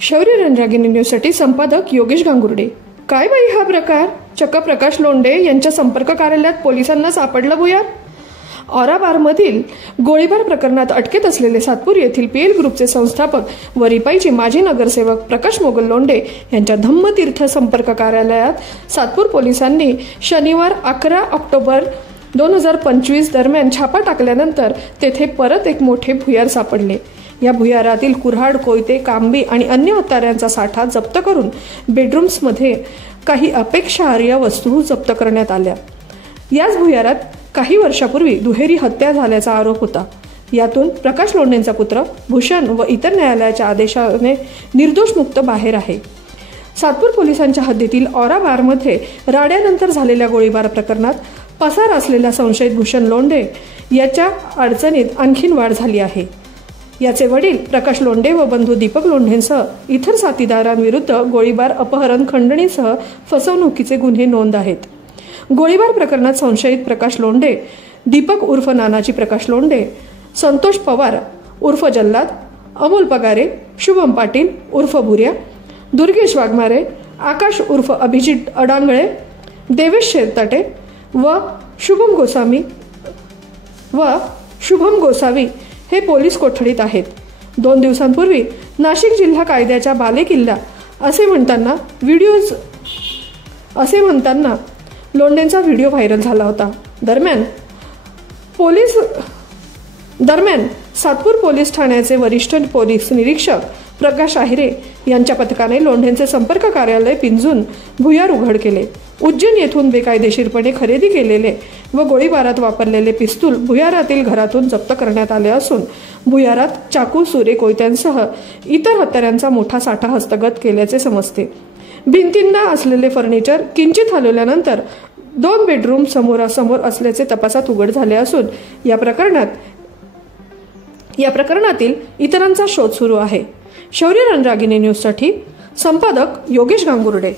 शौर्य रणरागिणी न्यूजसाठी संपादक योगेश गांगुर्डे। काय बाई हा प्रकार? चक्क प्रकाश लोंढे यांच्या संपर्क कार्यालयात पोलिसांना सापडलं भुयार। औराबारमधील गोळीबार प्रकरणात अटकेत असलेले सातपूर येथील पीएल ग्रुपचे संस्थापक व रिपाईचे माजी नगरसेवक प्रकाश मोगल लोंढे यांच्या धम्मतीर्थ संपर्क कार्यालयात सातपूर पोलिसांनी शनिवार 11 ऑक्टोबर 2025 दरम्यान छापा टाकल्यानंतर तेथे परत एक मोठे भुयार सापडले। या भुयारातील कुऱ्हाड, कोयते, कांबी आणि अन्य हत्यारांचा साठा जप्त करून बेडरूम्समध्ये काही अपेक्षार्ह वस्तू जप्त करण्यात आल्या। याच भुयारात काही वर्षापूर्वी दुहेरी हत्या झाल्याचा आरोप होता। यातून प्रकाश लोंढेंचा पुत्र भूषण व इतर न्यायालयाच्या आदेशाने निर्दोष मुक्त बाहेर आहे। सातपूर पोलिसांच्या हद्दीतील औराबारमध्ये राड्यानंतर झालेल्या गोळीबार प्रकरणात पसार असलेल्या संशयित भूषण लोंढे याच्या अडचणीत आणखीन वाढ झाली आहे। याचे वडील प्रकाश लोंढे व बंधू दीपक लोंढेंसह इतर साथीदारांविरुद्ध गोळीबार, अपहरण, खंडणीसह फसवणुकीचे गुन्हे नोंद आहेत। गोळीबार प्रकरणात संशयित प्रकाश लोंढे, दीपक उर्फ नानाजी प्रकाश लोंढे, संतोष पवार उर्फ जल्लाद, अमोल पगारे, शुभम पाटील उर्फ भुऱ्या, दुर्गेश वाघमारे, आकाश उर्फ अभिजित अडांगळे, देवेश शेरताटे व शुभम गोसावी हे पोलीस कोठडीत आहेत। 2 दिवसांपूर्वी नाशिक जिल्हा कायद्याच्या बालेकिल्ला असे म्हणताना लोंढेंचा व्हिडिओ व्हायरल झाला होता। दरम्यान सातपूर पोलीस ठाण्याचे वरिष्ठ पोलीस निरीक्षक प्रकाश आहिरे यांच्या पथकाने लोंढेंचे संपर्क कार्यालय पिंजून भुयार उघड केले। उज्जैन येथून बेकायदेशीरपणे खरेदी केलेले व गोळीबारात वापरलेले पिस्तूल भुयारातील घरातून जप्त करण्यात आले असून भुयारात चाकू, सुरे, कोयत्यांसह इतर हत्यारांचा मोठा साठा हस्तगत केल्याचे समजते। भिंतींना असलेले फर्निचर किंचित हलवल्यानंतर 2 बेडरूम समोरासमोर असल्याचे तपासात उघड झाले असून या प्रकरणातील इतरांचा शोध सुरू आहे। शौर्य रणरागिणी न्यूजसाठी संपादक योगेश गांगुर्डे।